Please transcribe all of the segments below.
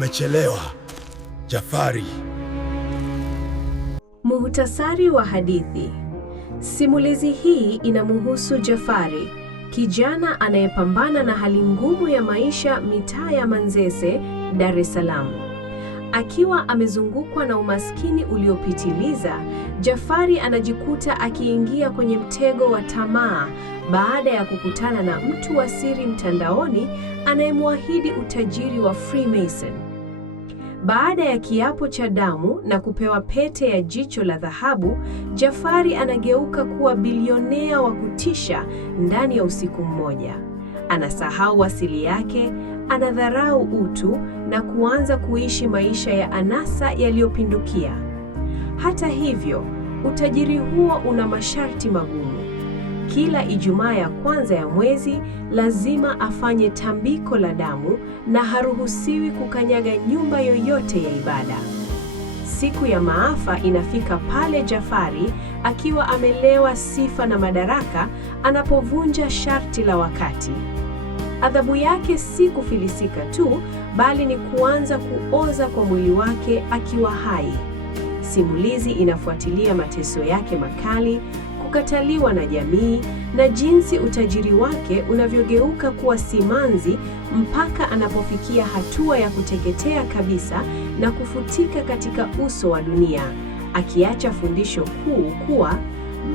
Umechelewa, Jafari. Muhtasari wa hadithi. Simulizi hii inamhusu Jafari, kijana anayepambana na hali ngumu ya maisha mitaa ya Manzese, Dar es Salaam. Akiwa amezungukwa na umaskini uliopitiliza, Jafari anajikuta akiingia kwenye mtego wa tamaa baada ya kukutana na mtu wa siri mtandaoni anayemwahidi utajiri wa Freemason. Baada ya kiapo cha damu na kupewa pete ya jicho la dhahabu, Jafari anageuka kuwa bilionea wa kutisha ndani ya usiku mmoja. Anasahau asili yake, anadharau utu na kuanza kuishi maisha ya anasa yaliyopindukia. Hata hivyo, utajiri huo una masharti magumu. Kila Ijumaa ya kwanza ya mwezi lazima afanye tambiko la damu na haruhusiwi kukanyaga nyumba yoyote ya ibada. Siku ya maafa inafika pale Jafari, akiwa amelewa sifa na madaraka, anapovunja sharti la wakati. Adhabu yake si kufilisika tu, bali ni kuanza kuoza kwa mwili wake akiwa hai. Simulizi inafuatilia mateso yake makali, kukataliwa na jamii na jinsi utajiri wake unavyogeuka kuwa simanzi mpaka anapofikia hatua ya kuteketea kabisa na kufutika katika uso wa dunia, akiacha fundisho kuu kuwa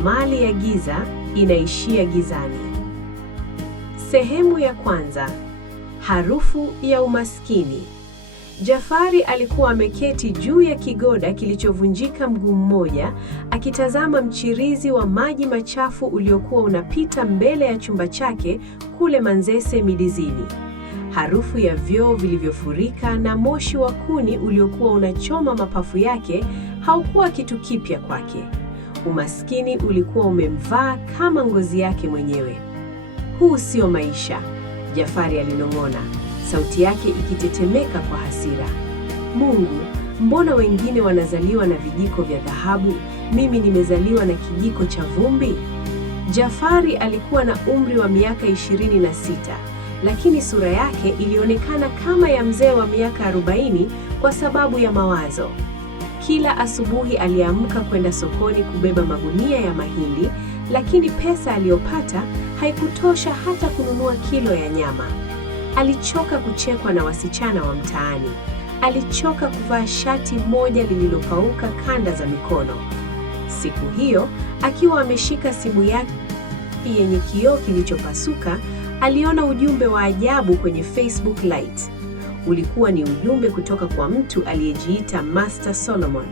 mali ya giza inaishia gizani. Sehemu ya kwanza. Harufu ya umaskini. Jafari alikuwa ameketi juu ya kigoda kilichovunjika mguu mmoja, akitazama mchirizi wa maji machafu uliokuwa unapita mbele ya chumba chake kule Manzese Midizini. Harufu ya vyoo vilivyofurika na moshi wa kuni uliokuwa unachoma mapafu yake haukuwa kitu kipya kwake. Umaskini ulikuwa umemvaa kama ngozi yake mwenyewe. Huu sio maisha, Jafari alinong'ona, sauti yake ikitetemeka kwa hasira. Mungu, mbona wengine wanazaliwa na vijiko vya dhahabu, mimi nimezaliwa na kijiko cha vumbi? Jafari alikuwa na umri wa miaka 26, lakini sura yake ilionekana kama ya mzee wa miaka 40 kwa sababu ya mawazo. Kila asubuhi aliamka kwenda sokoni kubeba magunia ya mahindi, lakini pesa aliyopata haikutosha hata kununua kilo ya nyama. Alichoka kuchekwa na wasichana wa mtaani. Alichoka kuvaa shati moja lililopauka kanda za mikono. Siku hiyo, akiwa ameshika simu yake yenye kioo kilichopasuka, aliona ujumbe wa ajabu kwenye Facebook Lite. Ulikuwa ni ujumbe kutoka kwa mtu aliyejiita Master Solomon.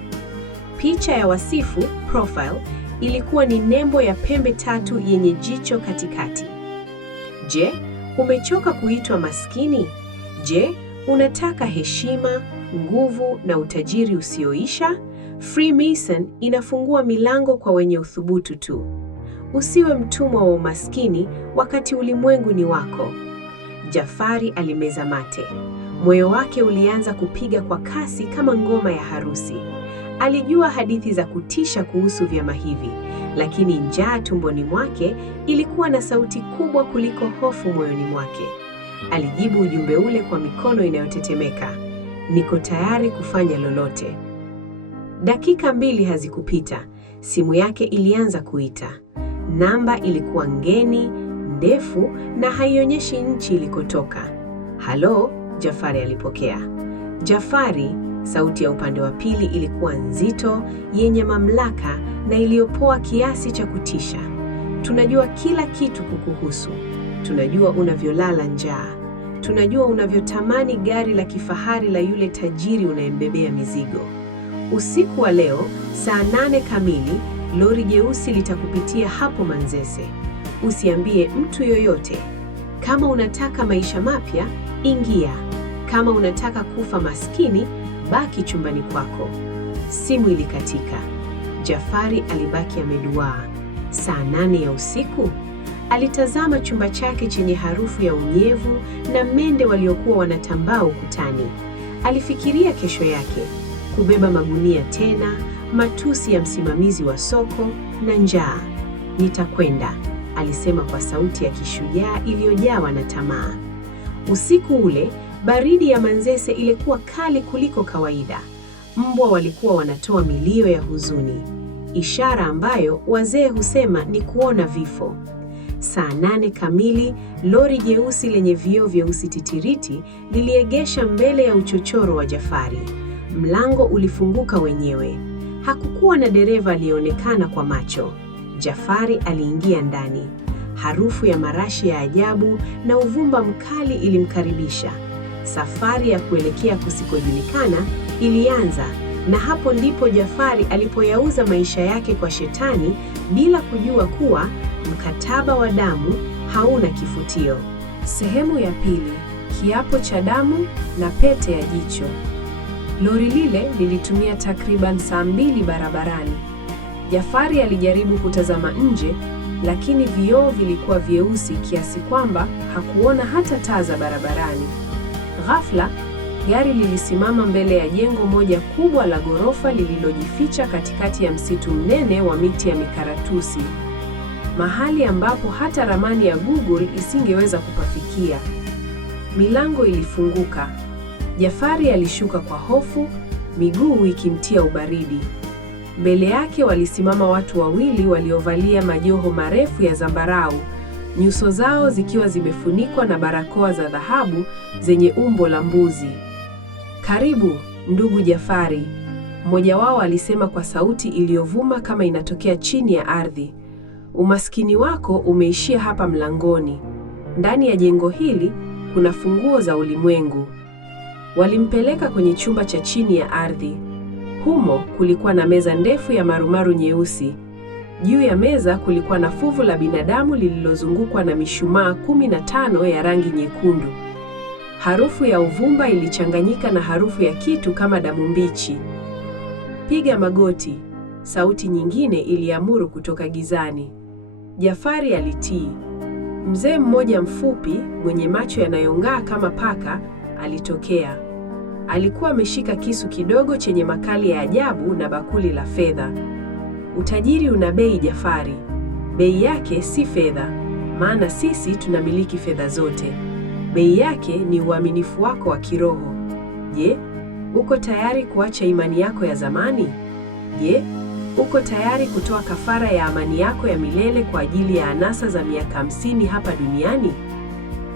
Picha ya wasifu, profile, ilikuwa ni nembo ya pembe tatu yenye jicho katikati. Je, umechoka kuitwa maskini? Je, unataka heshima, nguvu na utajiri usioisha? Freemason inafungua milango kwa wenye uthubutu tu. Usiwe mtumwa wa umaskini wakati ulimwengu ni wako. Jafari alimeza mate. Moyo wake ulianza kupiga kwa kasi kama ngoma ya harusi. Alijua hadithi za kutisha kuhusu vyama hivi, lakini njaa tumboni mwake ilikuwa na sauti kubwa kuliko hofu moyoni mwake. Alijibu ujumbe ule kwa mikono inayotetemeka. Niko tayari kufanya lolote. Dakika 2 hazikupita, simu yake ilianza kuita. Namba ilikuwa ngeni, ndefu na haionyeshi nchi ilikotoka. Halo, Jafari alipokea. Jafari, sauti ya upande wa pili ilikuwa nzito, yenye mamlaka na iliyopoa kiasi cha kutisha. Tunajua kila kitu kukuhusu. Tunajua unavyolala njaa. Tunajua unavyotamani gari la kifahari la yule tajiri unayembebea mizigo. Usiku wa leo, saa 8 kamili, lori jeusi litakupitia hapo Manzese. Usiambie mtu yoyote. Kama unataka maisha mapya, ingia. Kama unataka kufa maskini, baki chumbani kwako. Simu ilikatika. Jafari alibaki ameduaa. Saa 8 ya usiku, alitazama chumba chake chenye harufu ya unyevu na mende waliokuwa wanatambaa ukutani. Alifikiria kesho yake, kubeba magunia tena, matusi ya msimamizi wa soko na njaa. Nitakwenda, alisema kwa sauti ya kishujaa iliyojawa na tamaa. Usiku ule, Baridi ya Manzese ilikuwa kali kuliko kawaida. Mbwa walikuwa wanatoa milio ya huzuni, ishara ambayo wazee husema ni kuona vifo. Saa 8 kamili, lori jeusi lenye vioo vyeusi titiriti liliegesha mbele ya uchochoro wa Jafari. Mlango ulifunguka wenyewe. Hakukuwa na dereva aliyeonekana kwa macho. Jafari aliingia ndani. Harufu ya marashi ya ajabu na uvumba mkali ilimkaribisha. Safari ya kuelekea kusikojulikana ilianza, na hapo ndipo Jafari alipoyauza maisha yake kwa Shetani bila kujua kuwa mkataba wa damu hauna kifutio. Sehemu ya pili: kiapo cha damu na pete ya jicho. Lori lile lilitumia takriban saa 2 barabarani. Jafari alijaribu kutazama nje, lakini vioo vilikuwa vyeusi kiasi kwamba hakuona hata taa za barabarani. Ghafla, gari lilisimama mbele ya jengo moja kubwa la ghorofa lililojificha katikati ya msitu mnene wa miti ya mikaratusi, mahali ambapo hata ramani ya Google isingeweza kupafikia. Milango ilifunguka. Jafari alishuka kwa hofu, miguu ikimtia ubaridi. Mbele yake walisimama watu wawili waliovalia majoho marefu ya zambarau, nyuso zao zikiwa zimefunikwa na barakoa za dhahabu zenye umbo la mbuzi. "Karibu, ndugu Jafari," mmoja wao alisema kwa sauti iliyovuma kama inatokea chini ya ardhi. "Umaskini wako umeishia hapa mlangoni. Ndani ya jengo hili kuna funguo za ulimwengu." Walimpeleka kwenye chumba cha chini ya ardhi. Humo kulikuwa na meza ndefu ya marumaru nyeusi. Juu ya meza kulikuwa na fuvu la binadamu lililozungukwa na mishumaa 15 ya rangi nyekundu. Harufu ya uvumba ilichanganyika na harufu ya kitu kama damu mbichi. "Piga magoti," sauti nyingine iliamuru kutoka gizani. Jafari alitii. Mzee mmoja mfupi mwenye macho yanayong'aa kama paka alitokea. Alikuwa ameshika kisu kidogo chenye makali ya ajabu na bakuli la fedha. "Utajiri una bei, Jafari. Bei yake si fedha, maana sisi tunamiliki fedha zote. Bei yake ni uaminifu wako wa kiroho. Je, uko tayari kuacha imani yako ya zamani? Je, uko tayari kutoa kafara ya amani yako ya milele kwa ajili ya anasa za miaka 50 hapa duniani?"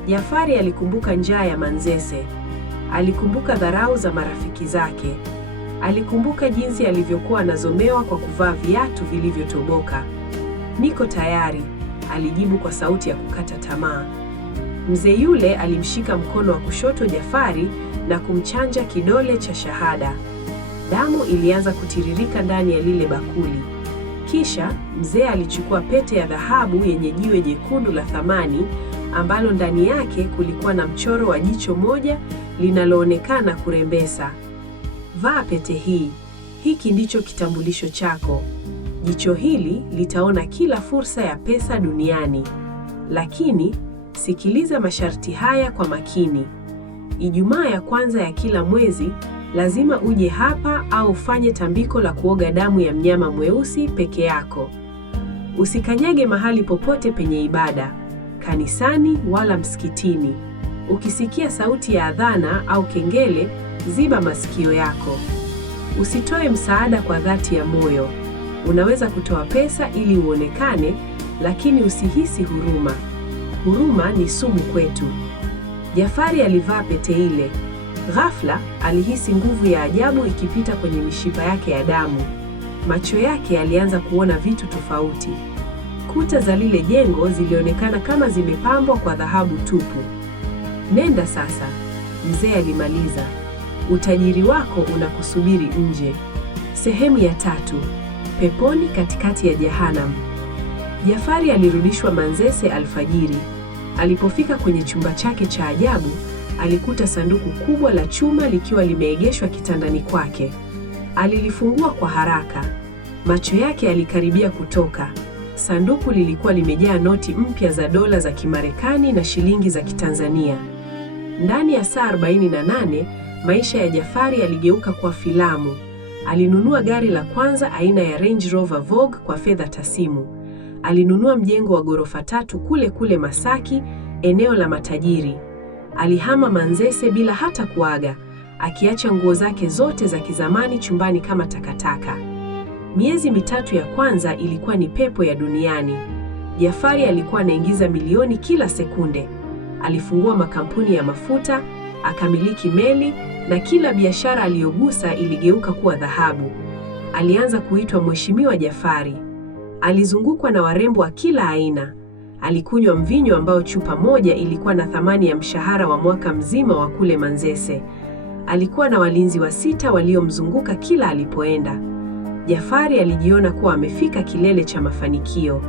Jafari alikumbuka njaa ya Manzese. Alikumbuka dharau za marafiki zake. Alikumbuka jinsi alivyokuwa anazomewa kwa kuvaa viatu vilivyotoboka. "Niko tayari," alijibu kwa sauti ya kukata tamaa. Mzee yule alimshika mkono wa kushoto Jafari na kumchanja kidole cha shahada. Damu ilianza kutiririka ndani ya lile bakuli. Kisha mzee alichukua pete ya dhahabu yenye jiwe jekundu la thamani ambalo ndani yake kulikuwa na mchoro wa jicho moja linaloonekana kurembesa. "Vaa pete hii. Hiki ndicho kitambulisho chako. Jicho hili litaona kila fursa ya pesa duniani. Lakini sikiliza masharti haya kwa makini. Ijumaa ya kwanza ya kila mwezi lazima uje hapa au ufanye tambiko la kuoga damu ya mnyama mweusi peke yako. Usikanyage mahali popote penye ibada, kanisani wala msikitini. Ukisikia sauti ya adhana au kengele, ziba masikio yako. Usitoe msaada kwa dhati ya moyo. Unaweza kutoa pesa ili uonekane, lakini usihisi huruma. Huruma ni sumu kwetu." Jafari alivaa pete ile. Ghafla alihisi nguvu ya ajabu ikipita kwenye mishipa yake ya damu. Macho yake yalianza kuona vitu tofauti. Kuta za lile jengo zilionekana kama zimepambwa kwa dhahabu tupu. "Nenda sasa," mzee alimaliza. "Utajiri wako unakusubiri nje." Sehemu ya 3: peponi katikati ya Jehanamu. Jafari alirudishwa Manzese alfajiri. Alipofika kwenye chumba chake cha ajabu, alikuta sanduku kubwa la chuma likiwa limeegeshwa kitandani kwake. Alilifungua kwa haraka. Macho yake yalikaribia kutoka. Sanduku lilikuwa limejaa noti mpya za dola za Kimarekani na shilingi za Kitanzania. Ndani ya saa 48, maisha ya Jafari yaligeuka kwa filamu. Alinunua gari la kwanza aina ya Range Rover Vogue kwa fedha tasimu. Alinunua mjengo wa ghorofa 3 kule Masaki, eneo la matajiri. Alihama Manzese bila hata kuaga, akiacha nguo zake zote za kizamani chumbani kama takataka. Miezi mitatu ya kwanza ilikuwa ni pepo ya duniani. Jafari alikuwa anaingiza milioni kila sekunde. Alifungua makampuni ya mafuta, akamiliki meli, na kila biashara aliyogusa iligeuka kuwa dhahabu. Alianza kuitwa Mheshimiwa Jafari. Alizungukwa na warembo wa kila aina. Alikunywa mvinyo ambao chupa moja ilikuwa na thamani ya mshahara wa mwaka mzima wa kule Manzese. Alikuwa na walinzi 6 waliomzunguka kila alipoenda. Jafari alijiona kuwa amefika kilele cha mafanikio.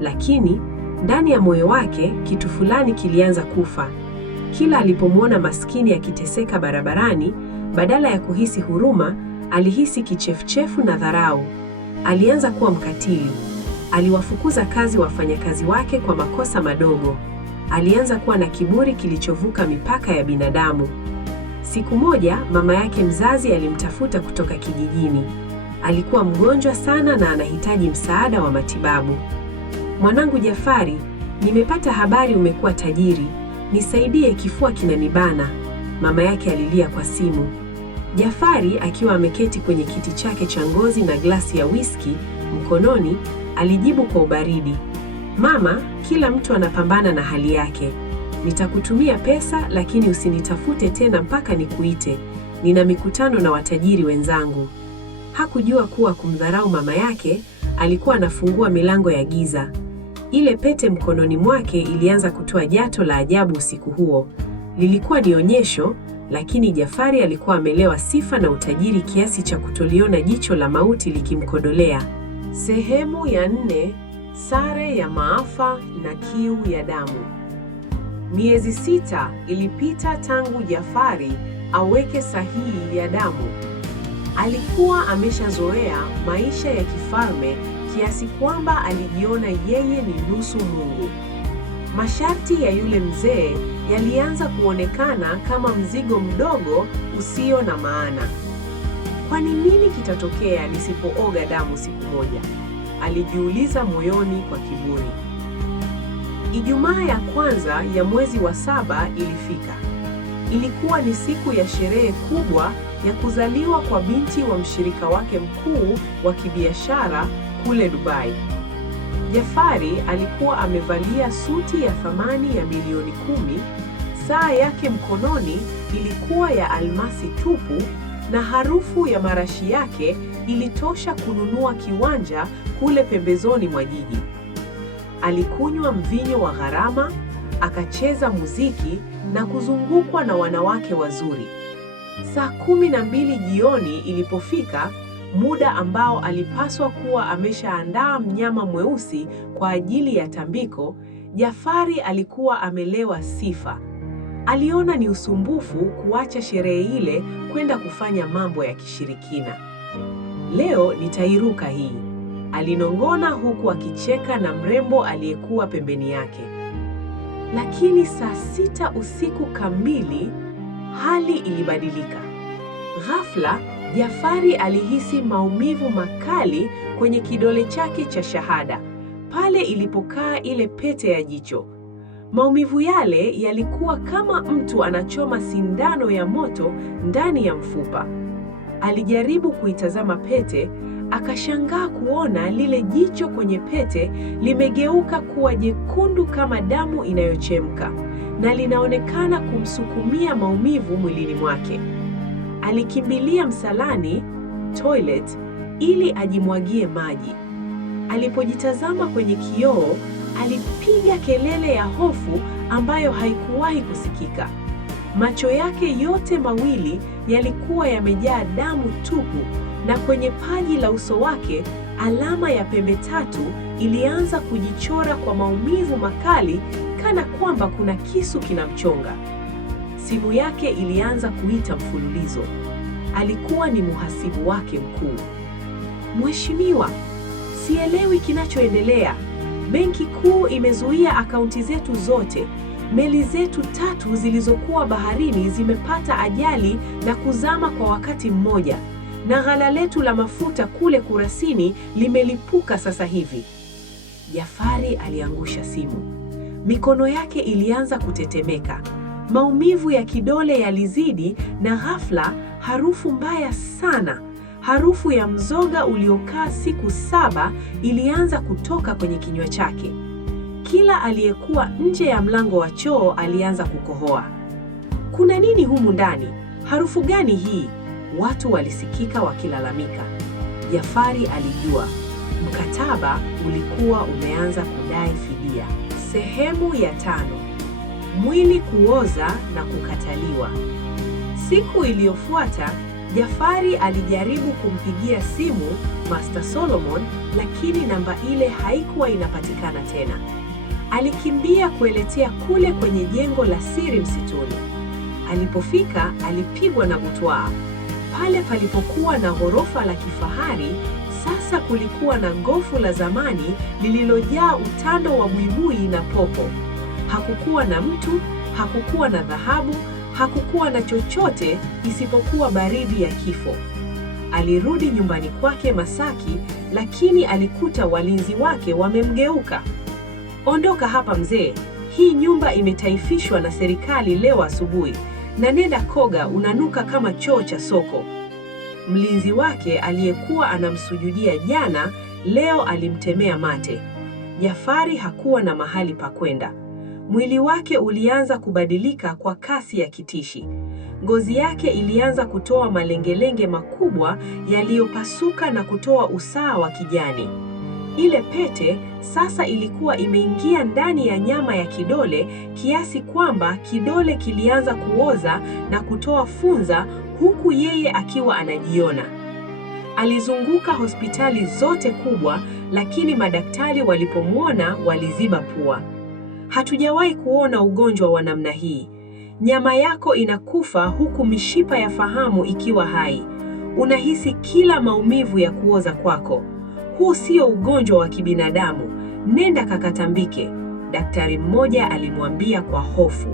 Lakini ndani ya moyo wake kitu fulani kilianza kufa. Kila alipomwona maskini akiteseka barabarani, badala ya kuhisi huruma, alihisi kichefuchefu na dharau. Alianza kuwa mkatili. Aliwafukuza kazi wafanyakazi wake kwa makosa madogo. Alianza kuwa na kiburi kilichovuka mipaka ya binadamu. Siku moja, mama yake mzazi alimtafuta kutoka kijijini. Alikuwa mgonjwa sana na anahitaji msaada wa matibabu. "Mwanangu Jafari, nimepata habari umekuwa tajiri. Nisaidie, kifua kinanibana," mama yake alilia kwa simu. Jafari akiwa ameketi kwenye kiti chake cha ngozi na glasi ya whisky mkononi, alijibu kwa ubaridi, "Mama, kila mtu anapambana na hali yake. Nitakutumia pesa, lakini usinitafute tena mpaka nikuite. Nina mikutano na watajiri wenzangu." Hakujua kuwa kumdharau mama yake alikuwa anafungua milango ya giza. Ile pete mkononi mwake ilianza kutoa joto la ajabu usiku huo. Lilikuwa ni onyesho, lakini Jafari alikuwa amelewa sifa na utajiri kiasi cha kutoliona jicho la mauti likimkodolea. Sehemu ya 4: Sare ya maafa na kiu ya damu. Miezi 6 ilipita tangu Jafari aweke sahihi ya damu. Alikuwa ameshazoea maisha ya kifalme kiasi kwamba alijiona yeye ni nusu mungu. Masharti ya yule mzee yalianza kuonekana kama mzigo mdogo usio na maana. Kwani nini kitatokea nisipooga damu siku moja? Alijiuliza moyoni kwa kiburi. Ijumaa ya kwanza ya mwezi wa 7 ilifika. Ilikuwa ni siku ya sherehe kubwa ya kuzaliwa kwa binti wa mshirika wake mkuu wa kibiashara kule Dubai. Jafari alikuwa amevalia suti ya thamani ya milioni 10, saa yake mkononi ilikuwa ya almasi tupu, na harufu ya marashi yake ilitosha kununua kiwanja kule pembezoni mwa jiji. Alikunywa mvinyo wa gharama, akacheza muziki na kuzungukwa na wanawake wazuri. Saa 12 jioni ilipofika, muda ambao alipaswa kuwa ameshaandaa mnyama mweusi kwa ajili ya tambiko, Jafari alikuwa amelewa sifa. Aliona ni usumbufu kuacha sherehe ile kwenda kufanya mambo ya kishirikina. "Leo nitairuka hii," alinong'ona huku akicheka na mrembo aliyekuwa pembeni yake. Lakini saa 6 usiku kamili, hali ilibadilika. Ghafla, Jafari alihisi maumivu makali kwenye kidole chake cha shahada, pale ilipokaa ile pete ya jicho. Maumivu yale yalikuwa kama mtu anachoma sindano ya moto ndani ya mfupa. Alijaribu kuitazama pete, akashangaa kuona lile jicho kwenye pete limegeuka kuwa jekundu kama damu inayochemka, na linaonekana kumsukumia maumivu mwilini mwake. Alikimbilia msalani, toilet, ili ajimwagie maji. Alipojitazama kwenye kioo, alipiga kelele ya hofu ambayo haikuwahi kusikika. Macho yake yote mawili yalikuwa yamejaa damu tupu, na kwenye paji la uso wake alama ya pembe 3 ilianza kujichora kwa maumivu makali, kana kwamba kuna kisu kinamchonga. Simu yake ilianza kuita mfululizo. Alikuwa ni mhasibu wake mkuu. "Mheshimiwa, sielewi kinachoendelea. Benki Kuu imezuia akaunti zetu zote. Meli zetu 3 zilizokuwa baharini zimepata ajali na kuzama kwa wakati mmoja, na ghala letu la mafuta kule Kurasini limelipuka sasa hivi." Jafari aliangusha simu. Mikono yake ilianza kutetemeka. Maumivu ya kidole yalizidi na ghafla harufu mbaya sana, harufu ya mzoga uliokaa siku 7 ilianza kutoka kwenye kinywa chake. Kila aliyekuwa nje ya mlango wa choo alianza kukohoa. Kuna nini humu ndani? Harufu gani hii? Watu walisikika wakilalamika. Jafari alijua. Mkataba ulikuwa umeanza kudai fidia. Sehemu ya 5. Mwili kuoza na kukataliwa. Siku iliyofuata, Jafari alijaribu kumpigia simu Master Solomon, lakini namba ile haikuwa inapatikana tena. Alikimbia kuelekea kule kwenye jengo la siri msituni. Alipofika, alipigwa na butwaa. Pale palipokuwa na ghorofa la kifahari, sasa kulikuwa na gofu la zamani lililojaa utando wa buibui na popo. Hakukuwa na mtu, hakukuwa na dhahabu, hakukuwa na chochote isipokuwa baridi ya kifo. Alirudi nyumbani kwake Masaki, lakini alikuta walinzi wake wamemgeuka. Ondoka hapa mzee, hii nyumba imetaifishwa na serikali leo asubuhi, na nenda Koga, unanuka kama choo cha soko. Mlinzi wake aliyekuwa anamsujudia jana, leo alimtemea mate. Jafari hakuwa na mahali pa kwenda. Mwili wake ulianza kubadilika kwa kasi ya kitishi. Ngozi yake ilianza kutoa malengelenge makubwa yaliyopasuka na kutoa usaha wa kijani. Ile pete sasa ilikuwa imeingia ndani ya nyama ya kidole kiasi kwamba kidole kilianza kuoza na kutoa funza, huku yeye akiwa anajiona. Alizunguka hospitali zote kubwa, lakini madaktari walipomwona waliziba pua. Hatujawahi kuona ugonjwa wa namna hii. Nyama yako inakufa huku mishipa ya fahamu ikiwa hai. Unahisi kila maumivu ya kuoza kwako. Huu sio ugonjwa wa kibinadamu. Nenda kakatambike, daktari mmoja alimwambia kwa hofu.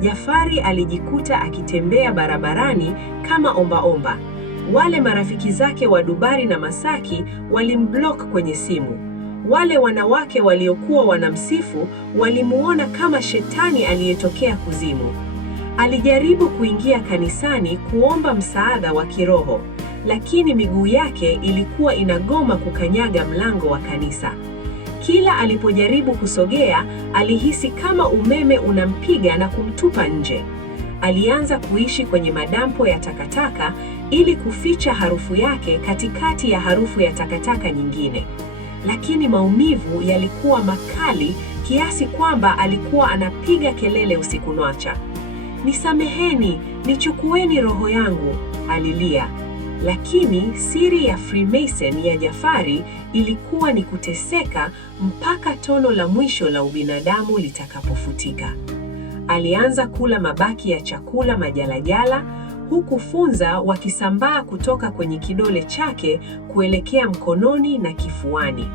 Jafari alijikuta akitembea barabarani kama omba-omba. Wale marafiki zake wa Dubari na Masaki walimblock kwenye simu. Wale wanawake waliokuwa wanamsifu walimuona kama shetani aliyetokea kuzimu. Alijaribu kuingia kanisani kuomba msaada wa kiroho, lakini miguu yake ilikuwa inagoma kukanyaga mlango wa kanisa. Kila alipojaribu kusogea, alihisi kama umeme unampiga na kumtupa nje. Alianza kuishi kwenye madampo ya takataka ili kuficha harufu yake katikati ya harufu ya takataka nyingine. Lakini maumivu yalikuwa makali kiasi kwamba alikuwa anapiga kelele usiku kucha. Nisameheni, nichukueni roho yangu, alilia. Lakini siri ya Freemason ya Jafari ilikuwa ni kuteseka mpaka tono la mwisho la ubinadamu litakapofutika. Alianza kula mabaki ya chakula majalajala, huku funza wakisambaa kutoka kwenye kidole chake kuelekea mkononi na kifuani.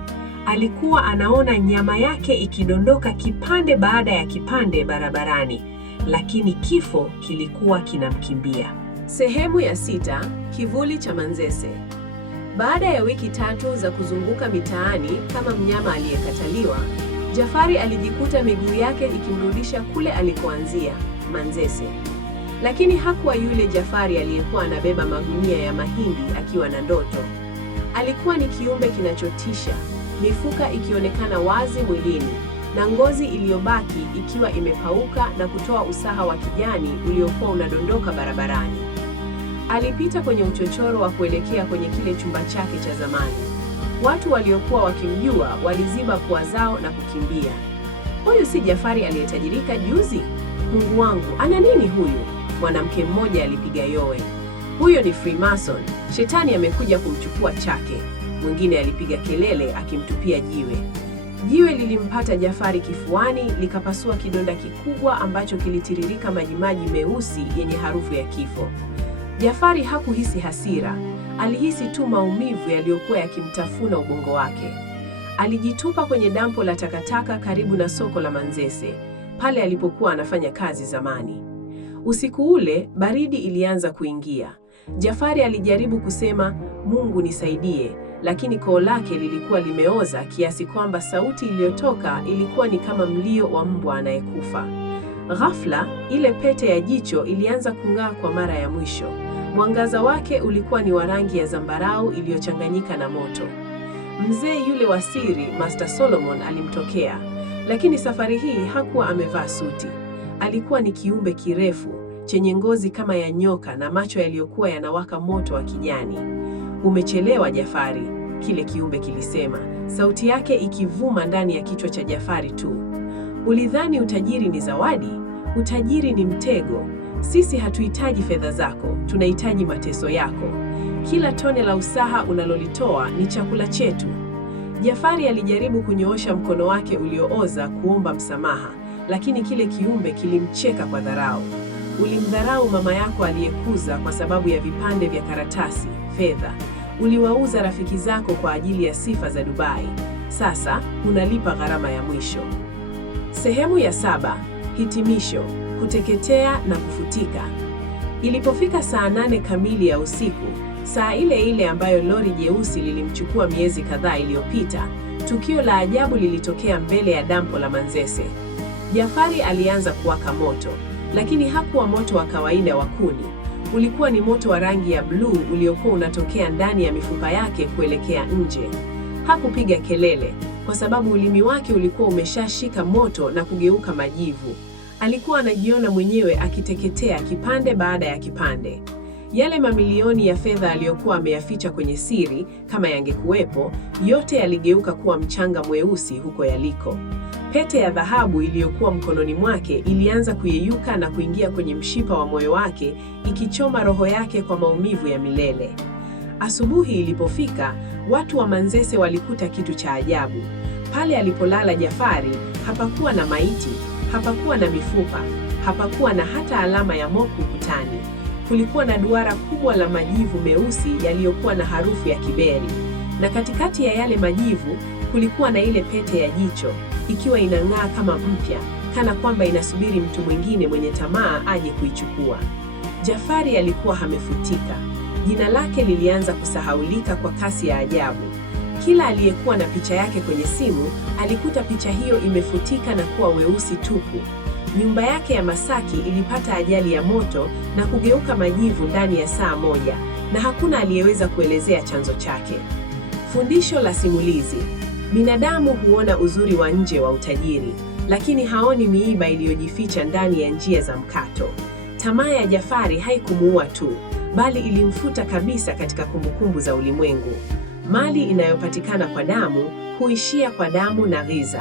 Alikuwa anaona nyama yake ikidondoka kipande baada ya kipande barabarani, lakini kifo kilikuwa kinamkimbia. Sehemu ya 6. Kivuli cha Manzese. Baada ya wiki 3 za kuzunguka mitaani kama mnyama aliyekataliwa, Jafari alijikuta miguu yake ikimrudisha kule alikoanzia, Manzese. Lakini hakuwa yule Jafari aliyekuwa anabeba magunia ya mahindi akiwa na ndoto. Alikuwa ni kiumbe kinachotisha, mifuka ikionekana wazi mwilini na ngozi iliyobaki ikiwa imepauka na kutoa usaha wa kijani uliokuwa unadondoka barabarani. Alipita kwenye uchochoro wa kuelekea kwenye kile chumba chake cha zamani. Watu waliokuwa wakimjua waliziba pua zao na kukimbia. Huyu si Jafari aliyetajirika juzi? Mungu wangu, ana nini huyu? Mwanamke mmoja alipiga yowe. Huyo ni Freemason, shetani amekuja kumchukua chake. Mwingine alipiga kelele akimtupia jiwe. Jiwe lilimpata Jafari kifuani, likapasua kidonda kikubwa ambacho kilitiririka majimaji meusi yenye harufu ya kifo. Jafari hakuhisi hasira, alihisi tu maumivu yaliyokuwa yakimtafuna ubongo wake. Alijitupa kwenye dampo la takataka karibu na soko la Manzese, pale alipokuwa anafanya kazi zamani. Usiku ule, baridi ilianza kuingia. Jafari alijaribu kusema, Mungu nisaidie, lakini koo lake lilikuwa limeoza kiasi kwamba sauti iliyotoka ilikuwa ni kama mlio wa mbwa anayekufa. Ghafla, ile pete ya jicho ilianza kung'aa kwa mara ya mwisho. Mwangaza wake ulikuwa ni wa rangi ya zambarau iliyochanganyika na moto. Mzee yule wa siri, Master Solomon, alimtokea, lakini safari hii hakuwa amevaa suti. Alikuwa ni kiumbe kirefu, chenye ngozi kama ya nyoka na macho yaliyokuwa yanawaka moto wa kijani. "Umechelewa Jafari," kile kiumbe kilisema, sauti yake ikivuma ndani ya kichwa cha Jafari tu. "Ulidhani utajiri ni zawadi? Utajiri ni mtego. Sisi hatuhitaji fedha zako, tunahitaji mateso yako. Kila tone la usaha unalolitoa ni chakula chetu." Jafari alijaribu kunyoosha mkono wake uliooza kuomba msamaha, lakini kile kiumbe kilimcheka kwa dharau. "Ulimdharau mama yako aliyekuza kwa sababu ya vipande vya karatasi, fedha. Uliwauza rafiki zako kwa ajili ya sifa za Dubai. Sasa unalipa gharama ya mwisho." Sehemu ya 7. Hitimisho: kuteketea na kufutika. Ilipofika saa 8 kamili ya usiku, saa ile ile ambayo lori jeusi lilimchukua miezi kadhaa iliyopita, tukio la ajabu lilitokea mbele ya dampo la Manzese. Jafari alianza kuwaka moto, lakini hakuwa moto wa kawaida wa kuni. Ulikuwa ni moto wa rangi ya bluu uliokuwa unatokea ndani ya mifupa yake kuelekea nje. Hakupiga kelele kwa sababu ulimi wake ulikuwa umeshashika moto na kugeuka majivu. Alikuwa anajiona mwenyewe akiteketea kipande baada ya kipande. Yale mamilioni ya fedha aliyokuwa ameyaficha kwenye siri, kama yangekuwepo, yote yaligeuka kuwa mchanga mweusi huko yaliko. Pete ya dhahabu iliyokuwa mkononi mwake ilianza kuyeyuka na kuingia kwenye mshipa wa moyo wake, ikichoma roho yake kwa maumivu ya milele. Asubuhi ilipofika, watu wa Manzese walikuta kitu cha ajabu. Pale alipolala Jafari, hapakuwa na maiti, hapakuwa na mifupa, hapakuwa na hata alama ya moku ukutani. Kulikuwa na duara kubwa la majivu meusi yaliyokuwa na harufu ya kiberi. Na katikati ya yale majivu, kulikuwa na ile pete ya jicho, ikiwa inang'aa kama mpya, kana kwamba inasubiri mtu mwingine mwenye tamaa aje kuichukua. Jafari alikuwa amefutika. Jina lake lilianza kusahaulika kwa kasi ya ajabu. Kila aliyekuwa na picha yake kwenye simu alikuta picha hiyo imefutika na kuwa weusi tupu. Nyumba yake ya Masaki ilipata ajali ya moto na kugeuka majivu ndani ya saa moja, na hakuna aliyeweza kuelezea chanzo chake. Fundisho la simulizi: binadamu huona uzuri wa nje wa utajiri, lakini haoni miiba iliyojificha ndani ya njia za mkato. Tamaa ya Jafari haikumuua tu, bali ilimfuta kabisa katika kumbukumbu za ulimwengu. Mali inayopatikana kwa damu huishia kwa damu na giza.